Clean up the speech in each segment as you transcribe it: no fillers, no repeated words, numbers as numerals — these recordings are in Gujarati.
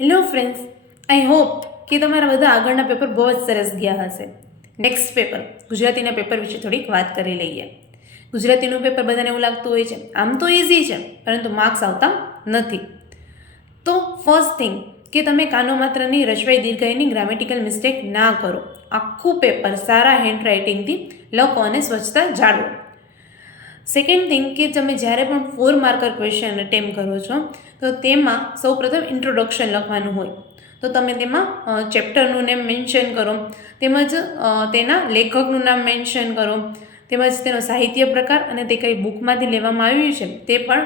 હેલો ફ્રેન્ડ્સ, આઈ હોપ કે તમારા બધા આગળના પેપર બહુ જ સરસ ગયા હશે. નેક્સ્ટ પેપર ગુજરાતીના પેપર વિશે થોડીક વાત કરી લઈએ. ગુજરાતીનું પેપર બધાને એવું લાગતું હોય છે આમ તો ઇઝી છે, પરંતુ માર્ક્સ આવતા નથી. તો ફર્સ્ટ થિંગ કે તમે કાનો માત્રની રસવાઈ દીર્ઘાઈની ગ્રામેટિકલ મિસ્ટેક ના કરો. આખું પેપર સારા હેન્ડરાઇટિંગથી લખો અને સ્વચ્છતા જાળવો. સેકન્ડ થિંગ કે તમે જ્યારે પણ 4 માર્કર ક્વેશ્ચન અટેમ્પ કરો છો તો તેમાં સૌપ્રથમ ઇન્ટ્રોડક્શન લખવાનું હોય. તો તમે તેમાં ચેપ્ટરનું નેમ મેન્શન કરો, તેમજ તેના લેખકનું નામ મેન્શન કરો, તેમજ તેનો સાહિત્ય પ્રકાર અને તે કઈ બુકમાંથી લેવામાં આવ્યું છે તે પણ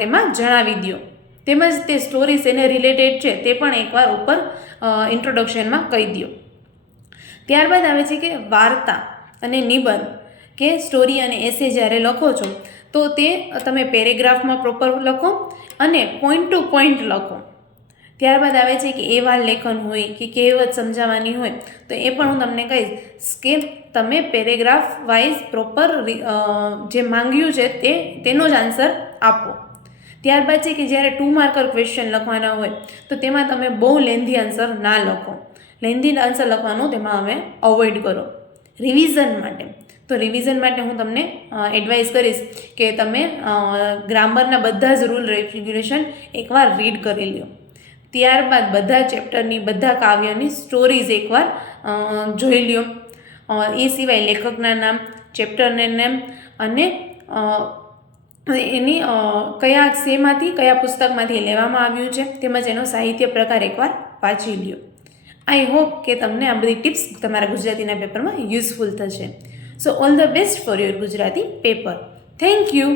તેમાં જણાવી દો. તેમજ તે સ્ટોરી શેને રિલેટેડ છે તે પણ એકવાર ઉપર ઇન્ટ્રોડક્શનમાં કહી દો. ત્યારબાદ આવે છે કે વાર્તા અને નિબંધ કે સ્ટોરી અને એસે જ્યારે લખો છો તો તે તમે પેરેગ્રાફમાં પ્રોપર લખો અને પોઈન્ટ ટુ પોઈન્ટ લખો. ત્યારબાદ આવે છે કે એવા લેખન હોય કે કહેવત સમજાવવાની હોય તો એ પણ હું તમને કહીશ કે તમે પેરેગ્રાફ વાઇઝ પ્રોપર જે માંગ્યું છે તેનો જ આન્સર આપો. ત્યારબાદ છે કે જ્યારે 2 માર્કર ક્વેશ્ચન લખવાના હોય તો તેમાં તમે બહુ લેન્ધી આન્સર ના લખો. લેન્ધી આન્સર લખવાનું તેમાં હવે અવોઇડ કરો. રિવિઝન માટે હું તમને એડવાઇસ કરીશ કે તમે ગ્રામરના બધા જ રૂલ રેગ્યુલેશન એકવાર રીડ કરી લો. ત્યારબાદ બધા ચેપ્ટરની બધા કાવ્યની સ્ટોરીઝ એકવાર જોઈ લ્યો. એ સિવાય લેખકના નામ, ચેપ્ટરના નામ અને એની કયા પુસ્તકમાંથી લેવામાં આવ્યું છે તેમજ એનો સાહિત્ય પ્રકાર એકવાર વાંચી લ્યો. આઈ હોપ કે તમને આ બધી ટિપ્સ તમારા ગુજરાતીના પેપરમાં યુઝફુલ થશે. સો all the best for your Gujarati paper. Thank you.